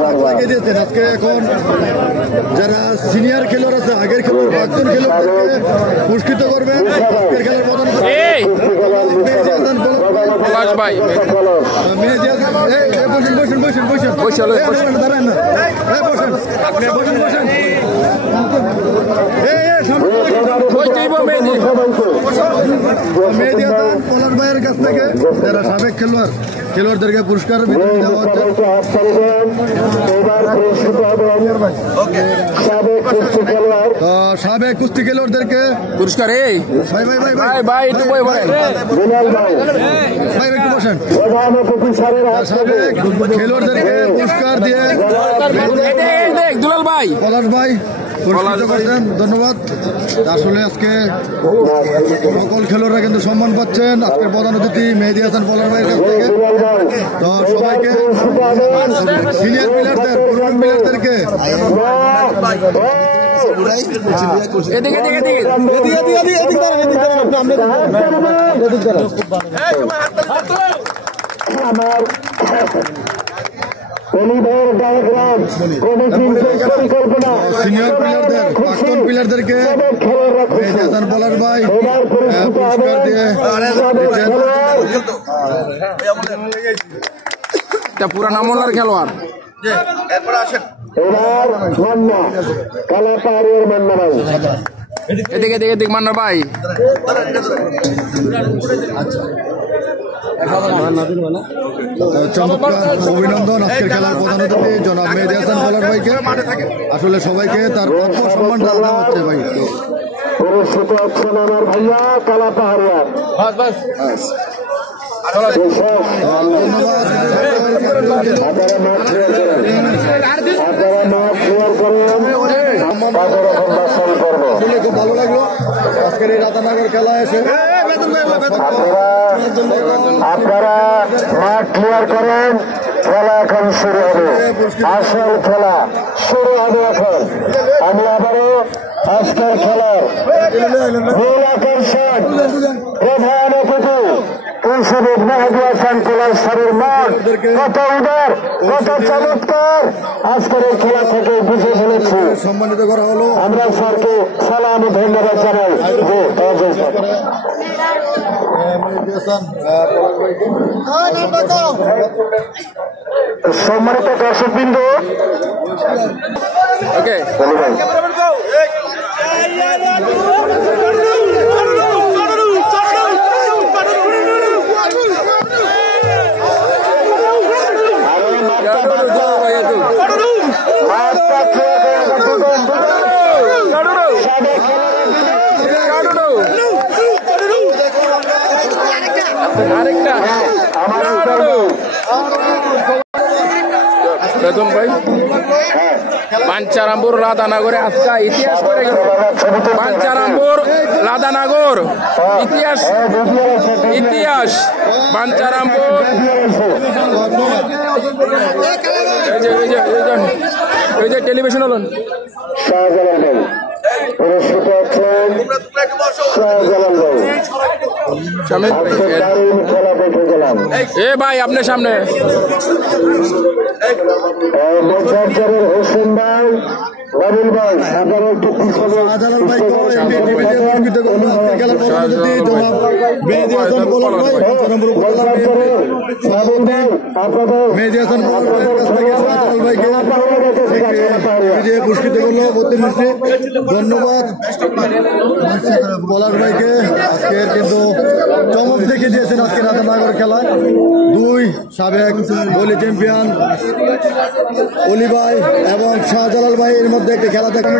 সবাইকে দিয়েছেন আজকে। এখন যারা সিনিয়র খেলোয়াড় আছে, আগের খেলোয়াড়, প্রাক্তন খেলোয়াড়দেরকে পুরস্কৃত করবেন। আজকের খেলার প্রধান পলাশ ভাইয়ের কাছ থেকে যারা সাবেক খেলোয়াড়দেরকে পুরস্কার দেওয়া হচ্ছে। সাবেক কুস্তি খেলোয়াড়দেরকে পুরস্কার সাবেক খেলোয়াড়দেরকে পুরস্কার দিয়ে দুলাল ভাই, পলাশ ভাই পুরস্কৃত করছেন। ধন্যবাদ। আসলে আজকে সকল খেলোয়াড়রা কিন্তু সম্মান পাচ্ছেন আজকের প্রধান অতিথি মেহেদী হাসান পলাশ ভাইয়ের কাছ থেকে। তো সবাইকে সিনিয়র প্লেয়ারদের, পুরনো প্লেয়ারদেরকে সিনিয়র প্লেয়ারদের, প্রাক্তন প্লেয়ারদেরকে মেহেদী হাসান পলাশ ভাই পুরস্কার দিয়ে পুরান আমলের খেলোয়াড়। এদিকে এদিকে মান্না ভাই, চমৎকার অভিনন্দন আজকের খেলার প্রধান অতিথি জনাব মেহেদী হাসান পলাশ ভাইকে। আসলে সবাইকে তার প্রাপ্য সম্মান দেওয়া হচ্ছে ভাই। পুরস্কৃত হচ্ছেন আমার ভাইয়া কালা পাহাড়িয়া। খুব ভালো লাগলো আজকের এই রাধানগর খেলা এসে। আপনারা মাঠ ক্লিয়ার করেন, খেলা এখন শুরু হবে, আসল খেলা শুরু হবে এখন। আমি আবারও আজকের খেলার মূল আকর্ষণ প্রধান অতিথি কৌশলের মেহেদী হাসান পলাশ স্যারের মাঠ কত উদার, কত চমৎকার আজকের এই খেলা থেকে বুঝে ফেলেছি। সম্মানিত করা হলো। আমরা স্যারকে সালাম ও ধন্যবাদ জানাই। সম্মানিত দর্শকবৃন্দ, ওকে আরেকটা বেতন ভাই পাঞ্চারামপুর রাধানগরে আজকে ইতিহাস করে গেল। পাঞ্চারামপুর রাধানগর ইতিহাস পাঞ্চারামপুর। এই যে টেলিভিশন হলেন এ ভাই আপনার সামনে হোসেন ভাই, রবিন ভাই, আপনারা একটু শাহজালাল ভাই পুরস্কৃত করলো আজকের খেলার প্রধান অতিথি জনাব মেহেদী হাসান পলাশ ভাই। মেহেদী হাসান পলাশ ভাইয়ের কাছ থেকে শাহজালাল ভাইকে পুরস্কৃত করলো প্রতিমন্ত্রী। ধন্যবাদ পলাশ ভাইকে। আজকের কিন্তু চমক দেখে দিয়েছেন আজকে রাধানগর খেলায়। দুই সাবেক বলি চ্যাম্পিয়ন অলি ভাই এবং শাহজালাল ভাই এর মধ্যে একটি খেলা দেখা